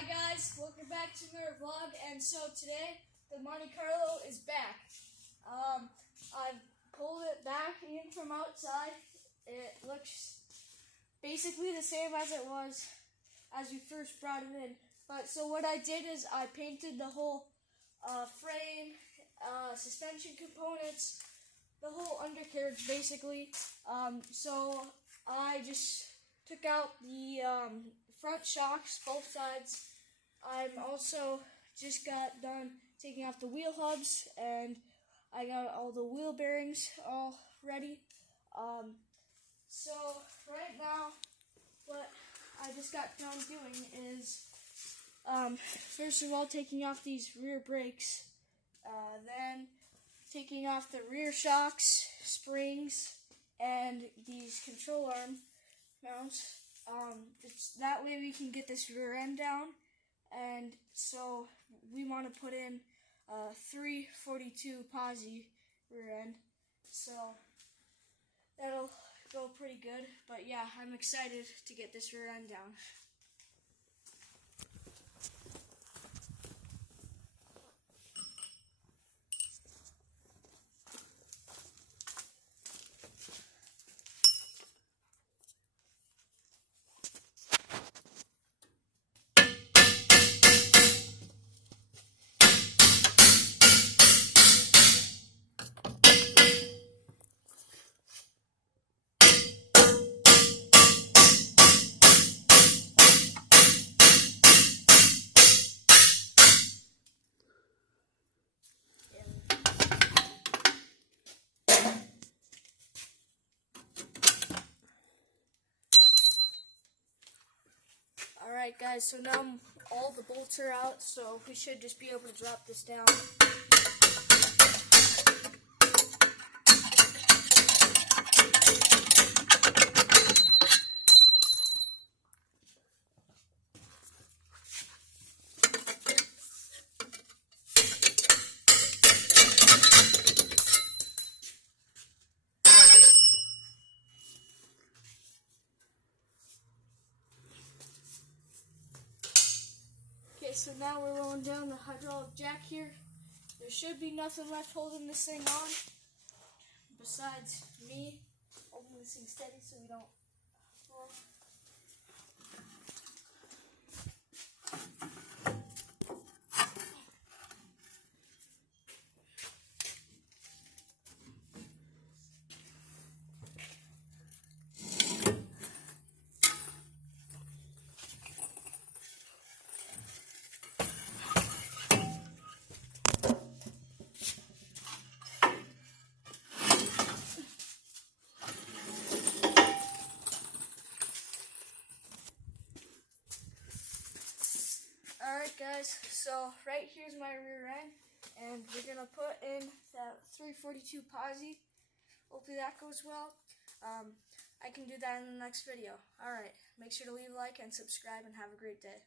Hi guys, welcome back to another vlog. And so today the Monte Carlo is back. I've pulled it back in from outside. It looks basically the same as it was as we first brought it in. But so what I did is I painted the whole frame, suspension components, the whole undercarriage basically. So I just took out the front shocks, both sides. I'm also just got done taking off the wheel hubs, and I got all the wheel bearings all ready. So right now, what I just got done doing is, first of all, taking off these rear brakes, then taking off the rear shocks, springs, and these control arm mounts. That way we can get this rear end down, and so we want to put in 342 posi rear end, so that'll go pretty good. But yeah, I'm excited to get this rear end down. Alright guys, so now all the bolts are out, so we should just be able to drop this down. Okay, so now we're rolling down the hydraulic jack here. There should be nothing left holding this thing on, besides me holding this thing steady so we don't fall. Alright guys, so right here's my rear end, and we're going to put in that 342 posi. Hopefully that goes well. I can do that in the next video. Alright, make sure to leave a like and subscribe, and have a great day.